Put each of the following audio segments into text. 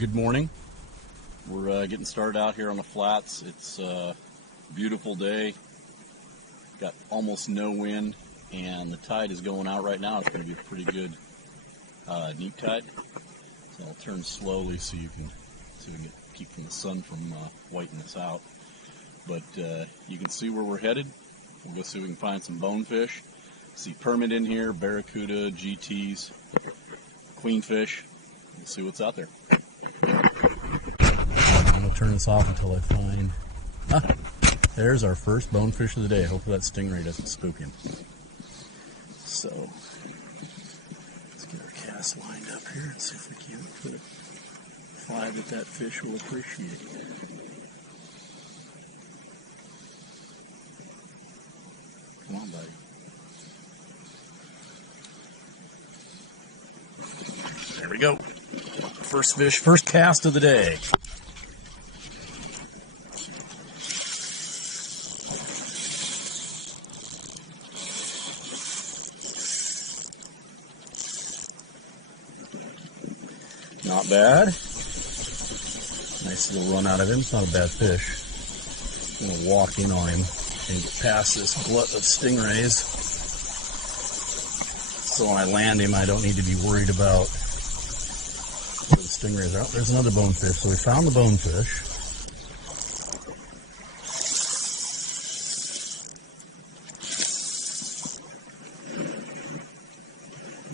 Good morning. We're getting started out here on the flats. It's a beautiful day. Got almost no wind, and the tide is going out right now. It's going to be a pretty good neap tide. So I'll turn slowly so you can keep the sun from whitening us out. But you can see where we're headed. We'll go see if we can find some bonefish. See permit in here, barracuda, GTs, queenfish. We'll see what's out there. I'm going to turn this off until I find... there's our first bonefish of the day. Hopefully that stingray doesn't spook him. So, let's get our cast lined up here and see if we can put a fly that fish will appreciate. Come on, buddy. There we go. First fish, first cast of the day. Not bad. Nice little run out of him. It's not a bad fish. I'm going to walk in on him and get past this glut of stingrays. So when I land him, I don't need to be worried about where the stingrays are. Oh, there's another bonefish. So we found the bonefish.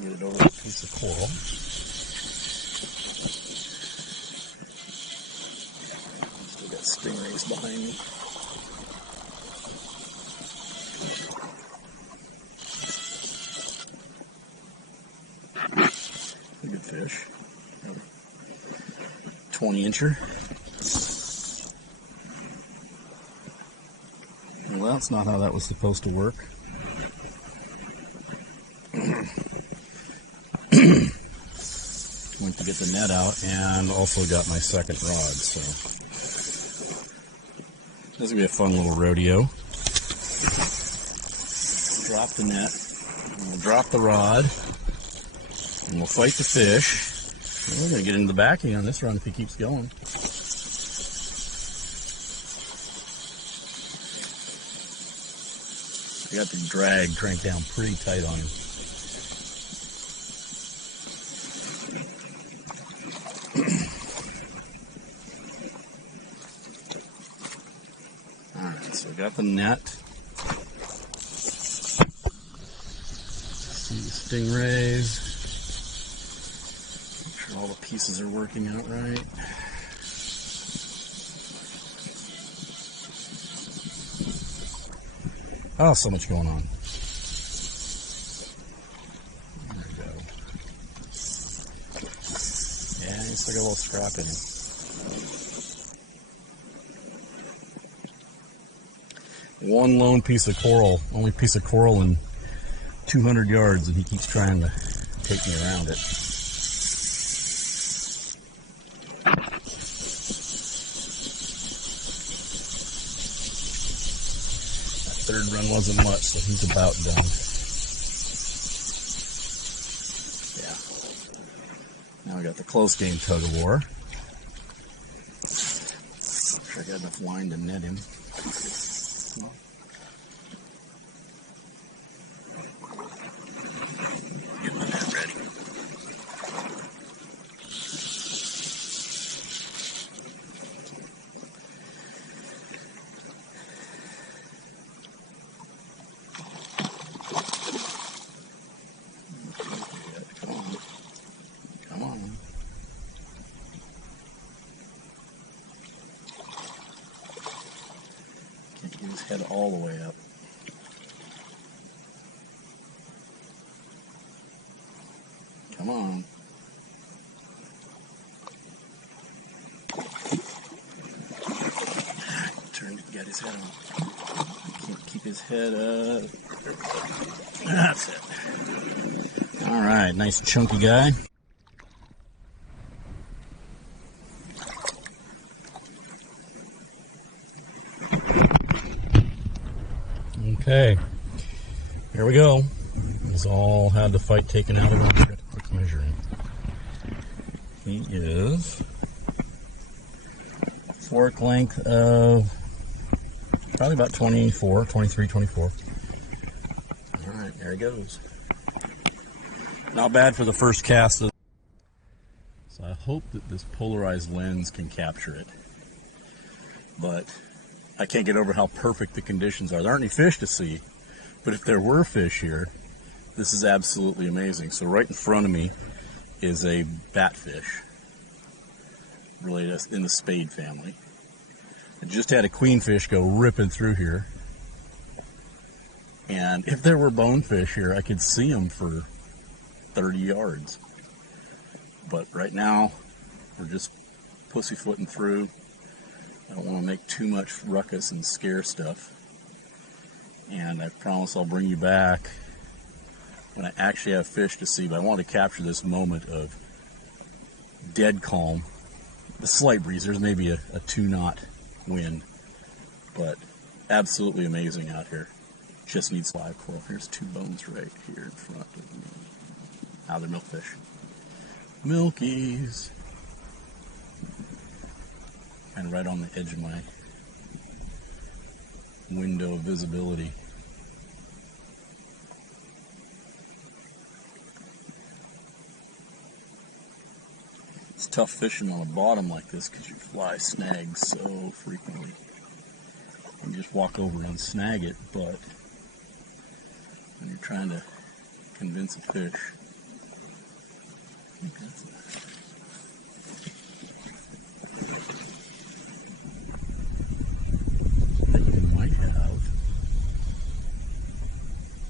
Get it over a piece of coral. Stingrays behind me. A good fish. 20-incher. Well, that's not how that was supposed to work. Went to get the net out and also got my second rod, so this is going to be a fun little rodeo. Drop the net, and we'll drop the rod, and we'll fight the fish. And we're going to get into the backing on this run if he keeps going. I got the drag cranked down pretty tight on him. So we got the net. See the stingrays. Make sure all the pieces are working out right. Oh, so much going on. There we go. Yeah, he's still got a little scrap in him. One lone piece of coral, only piece of coral in 200 yards, and he keeps trying to take me around it. That third run wasn't much, so he's about done. Yeah. Now we got the close game tug of war. I'm sure I got enough line to net him. Get my net ready. Come on. Come on. Can't get his head all the way up. Come on. Turn to get his head on. Can't keep his head up. That's it. Alright, nice chunky guy. Okay, here we go. He's all had the fight taken out of him. Quick measuring. He is Fork length of probably about 24, 23, 24. All right, there he goes. Not bad for the first cast. So I hope that this polarized lens can capture it. But I can't get over how perfect the conditions are. There aren't any fish to see, but if there were fish here, this is absolutely amazing. So right in front of me is a batfish, related in the spade family. I just had a queenfish go ripping through here. And if there were bonefish here, I could see them for 30 yards. But right now, we're just pussyfooting through. I don't want to make too much ruckus and scare stuff. And I promise I'll bring you back when I actually have fish to see. But I want to capture this moment of dead calm. The slight breeze, there's maybe a 2-knot wind, but absolutely amazing out here. Just needs live coral. Here's 2 bones right here in front of me. Now they're milkfish. Milkies. And right on the edge of my window of visibility. It's tough fishing on a bottom like this because you fly snags so frequently. You just walk over and snag it, but when you're trying to convince a fish, I think that's that you might have.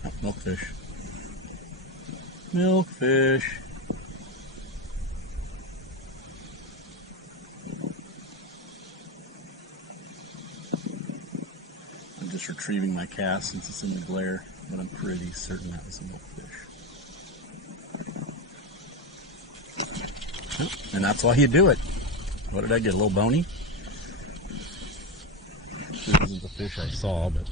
Oh, milkfish. Milkfish. I'm just retrieving my cast since it's in the glare, but I'm pretty certain that was a milkfish. And that's why you do it. What did I get, a little bony? This isn't the fish I saw, but it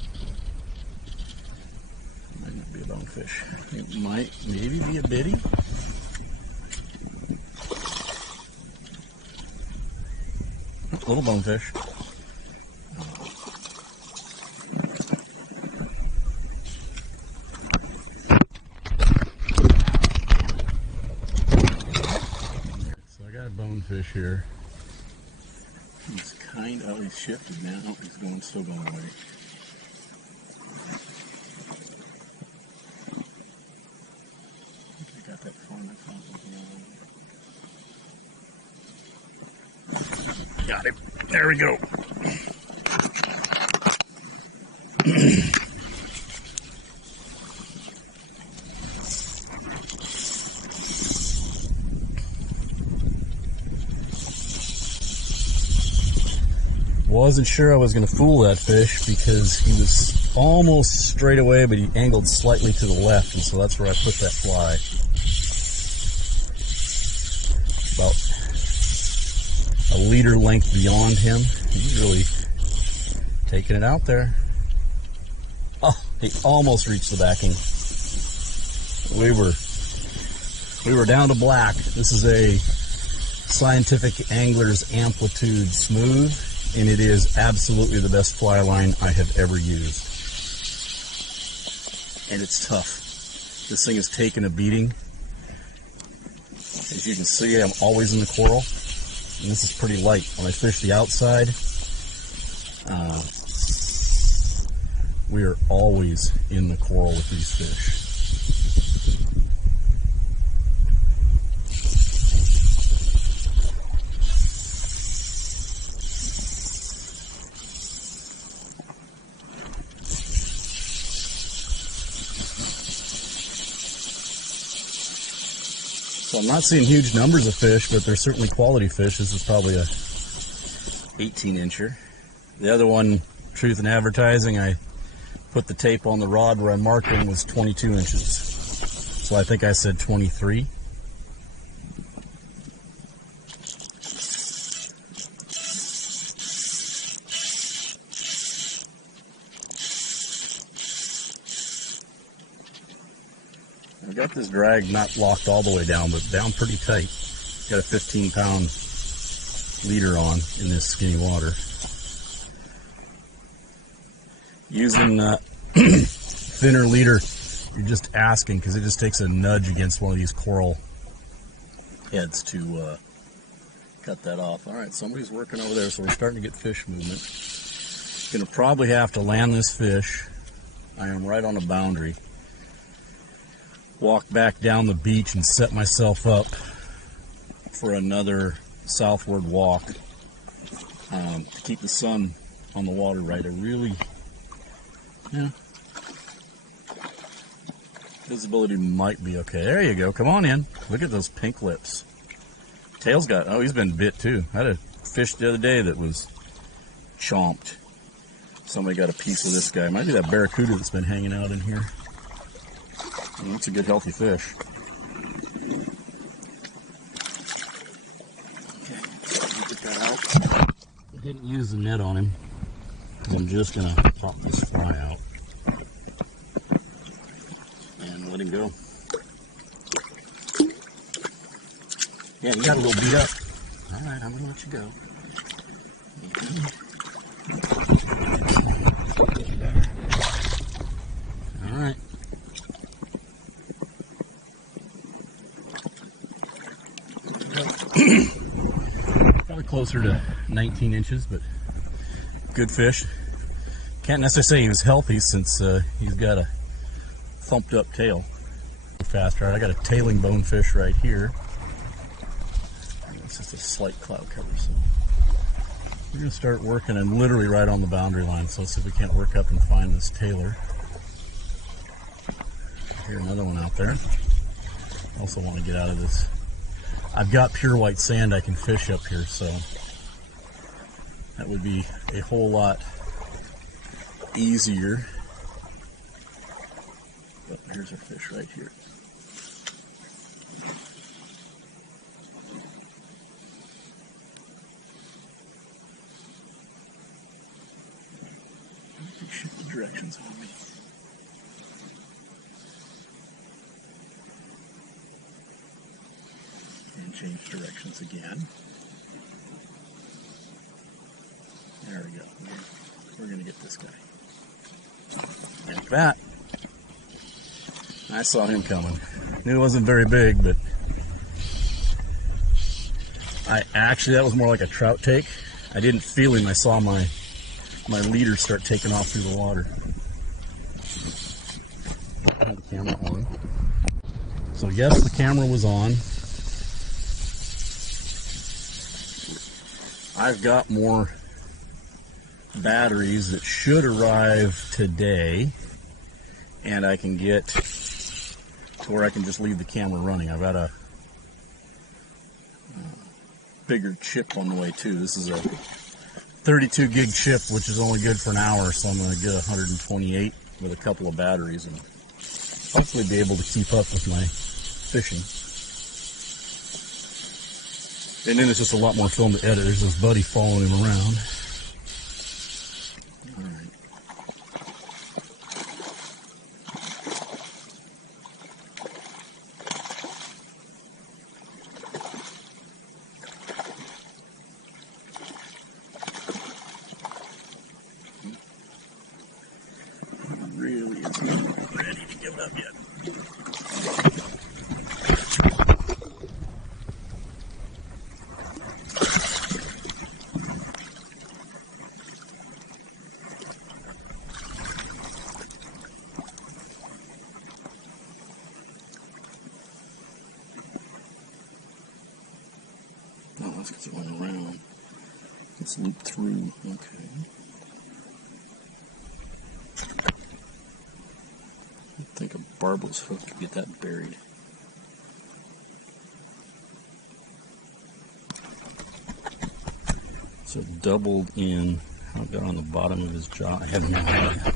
might not be a bonefish. It might maybe be a biddy. Little bonefish. Bonefish here. He's kind of, he's shifted now. He's still going away. I got that far. Got him. There we go. Wasn't sure I was going to fool that fish because he was almost straight away, but he angled slightly to the left, and so that's where I put that fly. About a leader length beyond him. He's really taking it out there. Oh, he almost reached the backing. We were down to black. This is a Scientific Angler's Amplitude Smooth, and it is absolutely the best fly line I have ever used. And it's tough. This thing has taken a beating. As you can see, I'm always in the coral, and this is pretty light. When I fish the outside, we are always in the coral with these fish. So I'm not seeing huge numbers of fish, but they're certainly quality fish. This is probably a 18-incher. The other one, Truth in Advertising, I put the tape on the rod where I marked him, was 22 inches. So I think I said 23. I got this drag not locked all the way down, but down pretty tight. Got a 15-pound leader on in this skinny water. Using thinner leader, you're just asking, because it just takes a nudge against one of these coral heads to cut that off. All right, somebody's working over there, so we're starting to get fish movement. Gonna probably have to land this fish. I am right on a boundary. Walk back down the beach and set myself up for another southward walk to keep the sun on the water right. I really, visibility might be okay. There you go. Come on in. Look at those pink lips. Tail's got, oh, he's been bit too. I had a fish the other day that was chomped. Somebody got a piece of this guy. Might be that barracuda that's been hanging out in here. Well, that's a good healthy fish. Okay, get that out. I didn't use the net on him. I'm just gonna pop this fly out and let him go. Yeah, you got a little beat up. All right, I'm gonna let you go. All right. Probably closer to 19 inches, but good fish. Can't necessarily say he was healthy since he's got a thumped up tail. Faster. I got a tailing bonefish right here. It's just a slight cloud cover, so we're gonna start working and literally right on the boundary line. So let's see if we can't work up and find this tailer. Here's another one out there. Also want to get out of this. I've got pure white sand I can fish up here, so that would be a whole lot easier. But here's our fish right here. Shift the directions on me. And change directions again. There we go. We're going to get this guy. Like that. I saw him coming. Knew it wasn't very big, but that was more like a trout take. I didn't feel him. I saw my leader start taking off through the water. I had the camera on. So yes, the camera was on. I've got more batteries that should arrive today, and I can get to where I can just leave the camera running. I've got a bigger chip on the way too. This is a 32 gig chip, which is only good for an hour, so I'm going to get 128 with a couple of batteries and hopefully be able to keep up with my fishing. And then it's just a lot more film to edit. There's this buddy following him around. Really is not ready to give it up yet. Oh, that's because it went around. It's looped through. Okay. I think a barbless hook could get that buried. So it doubled in. How it got on the bottom of his jaw, I have no idea.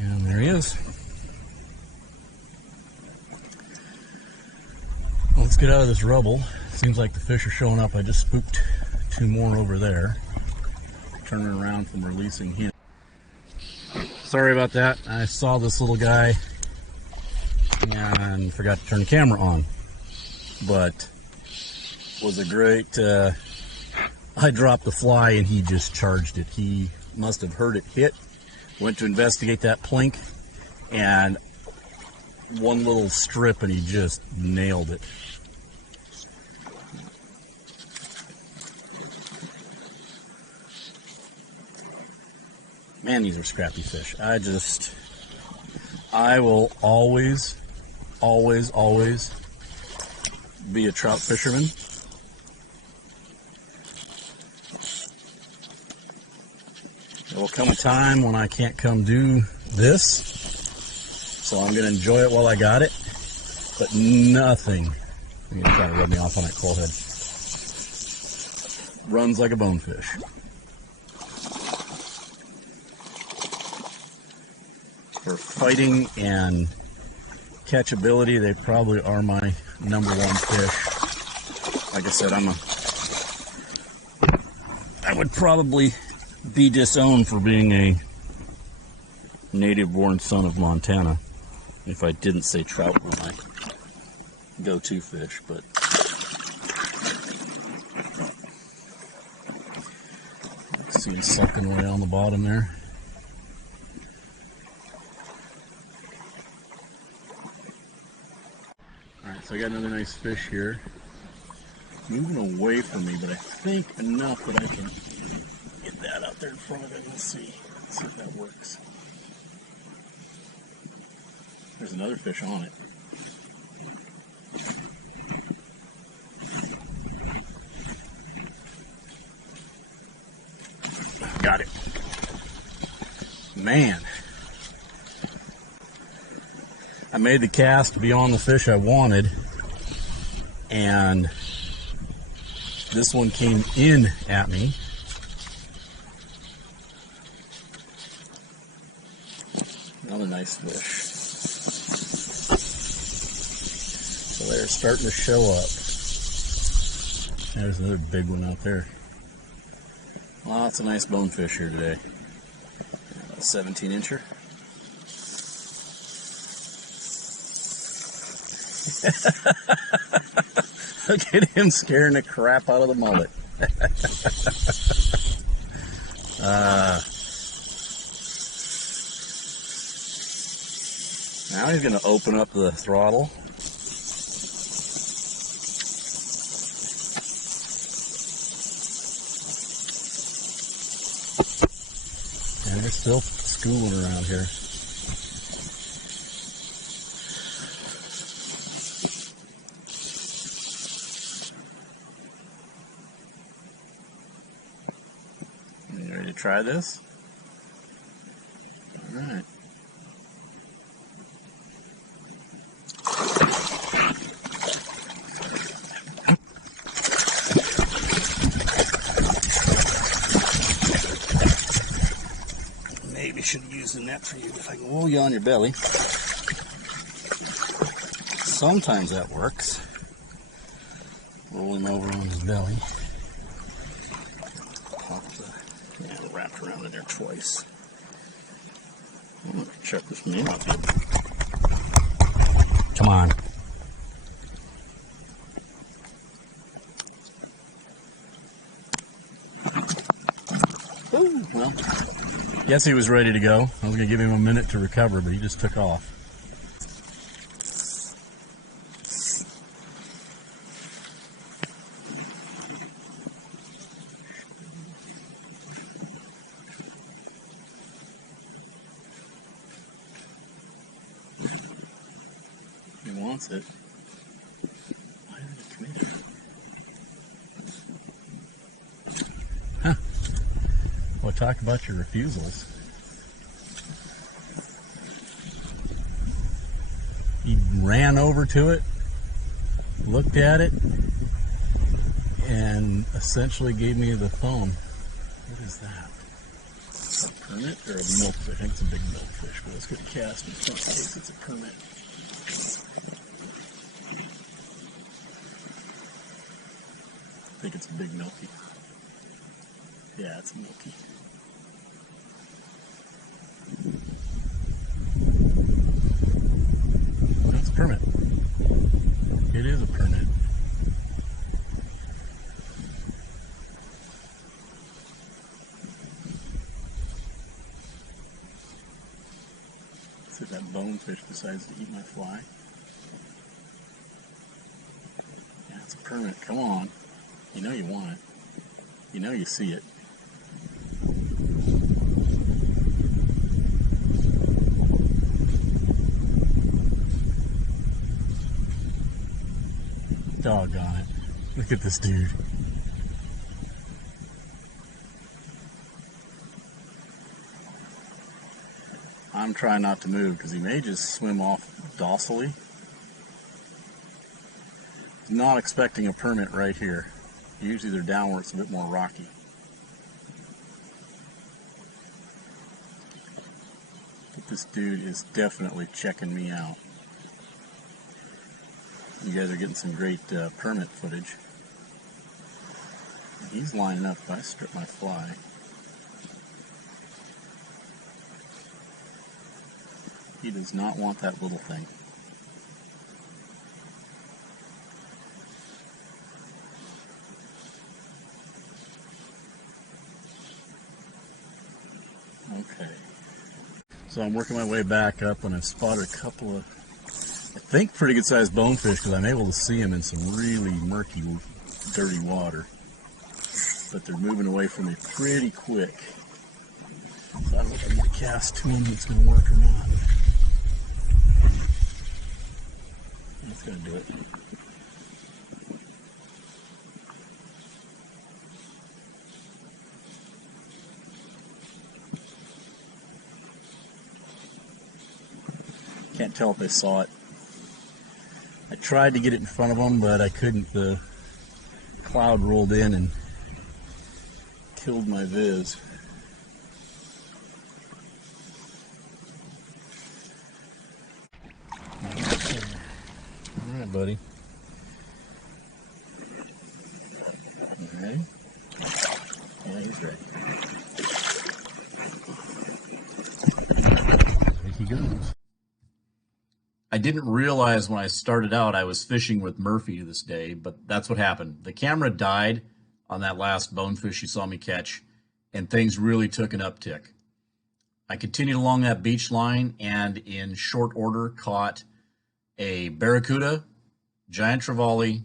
And there he is. Well, let's get out of this rubble. Seems like the fish are showing up. I just spooked two more over there. Turning around from releasing him. Sorry about that. I saw this little guy and and forgot to turn the camera on. But was a great, I dropped the fly and he just charged it. He must have heard it hit, went to investigate that plink, and one little strip and he just nailed it. Man, these are scrappy fish. I will always be a trout fisherman. There will come a time when I can't come do this, so I'm going to enjoy it while I got it, but nothing, I'm going to try to rub me off on that coal head, runs like a bonefish. For fighting and catchability, they probably are my number one fish. Like I said, I would probably be disowned for being a native-born son of Montana if I didn't say trout were my go-to fish, but I can see him sucking away on the bottom there. Alright, so I got another nice fish here. Moving away from me, but I think enough that I can get that out there in front of it. Let's see if that works. There's another fish on it. Got it. Man, I made the cast beyond the fish I wanted, and this one came in at me. Another nice fish. So they're starting to show up. There's another big one out there. Lots of nice bonefish here today. A 17-incher. Look at him scaring the crap out of the mullet. Now he's going to open up the throttle. And they're still schooling around here. You ready to try this? All right. Maybe should use the net for you if I can roll you on your belly. Sometimes that works. Roll him over on his belly. Pop the, yeah, wrapped around in there twice. I'm gonna check this name out. Come on. Ooh, well, guess he was ready to go. I was gonna give him a minute to recover, but he just took off. He wants it. Why did it come in? Huh. Well, talk about your refusals. He ran over to it, looked at it, and essentially gave me the thumb. What is that? A permit or a milkfish? I think it's a big milkfish, but let's get a cast in front in case it's a permit. I think it's a big milky. Yeah, it's a milky. That's a permit. It is a permit. See if that bonefish decides to eat my fly. Yeah, it's a permit. Come on. You know you want it. You know you see it. Doggone it. Look at this dude. I'm trying not to move because he may just swim off docilely. Not expecting a permit right here. Usually they're down where it's a bit more rocky. But this dude is definitely checking me out. You guys are getting some great permit footage. He's lining up if I strip my fly. He does not want that little thing. Okay. So I'm working my way back up and I've spotted a couple of, I think, pretty good sized bonefish because I'm able to see them in some really murky, dirty water. But they're moving away from me pretty quick. So I don't know if I'm going to cast to them it's going to work or not. That's going to do it. Can't tell if they saw it. I tried to get it in front of them, but I couldn't. The cloud rolled in and killed my viz. All right, buddy. All right. Yeah, he's ready. There he goes. I didn't realize when I started out I was fishing with Murphy this day, but that's what happened. The camera died on that last bonefish you saw me catch, and things really took an uptick. I continued along that beach line and in short order caught a barracuda, giant trevally,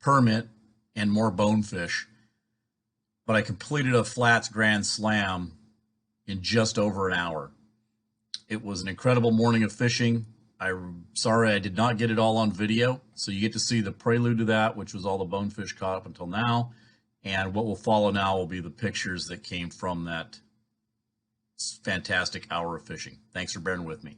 permit, and more bonefish. But I completed a flats grand slam in just over an hour. It was an incredible morning of fishing. I'm sorry I did not get it all on video, so you get to see the prelude to that, which was all the bonefish caught up until now, and what will follow now will be the pictures that came from that fantastic hour of fishing. Thanks for bearing with me.